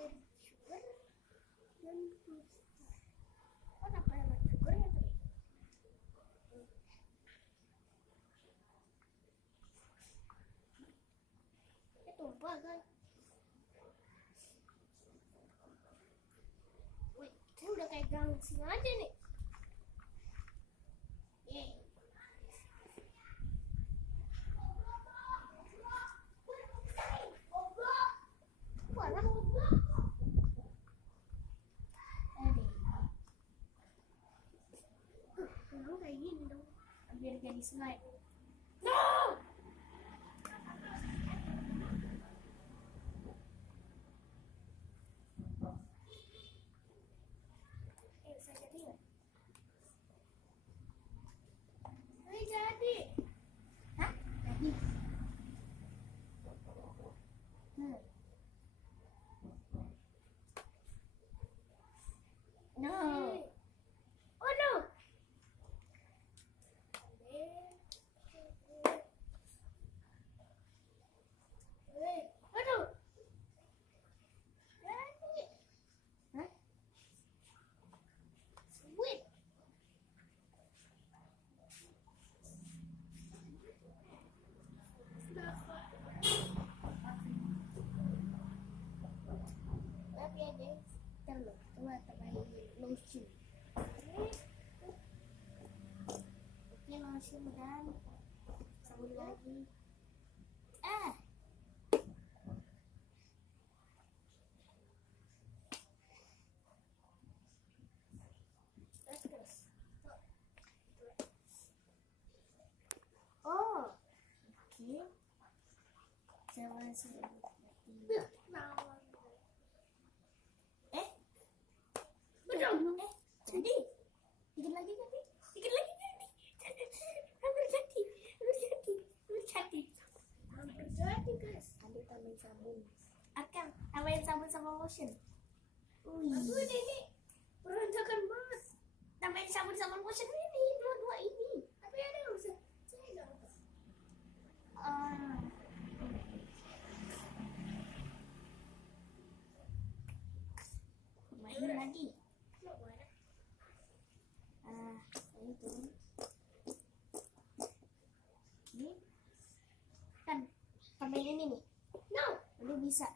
air sugar dan kenapa air sugar ya tuh? Itu bagai. Wih, kita udah kayak gangsing aja nih. Yeay. Kayak gini dong biar jadi slide. No! Bisa jadi nggak? Jadi. Hah? Jadi. No. Oh no. Aduh. Jadi. Hah? Sweet. Maaf ya guys, terlalu tambahin lotion. Oke, lotion dan sabun lagi. Terus. Oh, oke. Saya masih jadi dikit lagi hampir jadi guys. Ambil tambahin sabun, akan tambahin sabun sama lotion. Ini berantakan banget. Tambahin sabun sama lotion ini dua ini, tapi ada yang bisa saya nggak apa. Main lagi. Itu ini kan tambahin ini nih. No, lu bisa.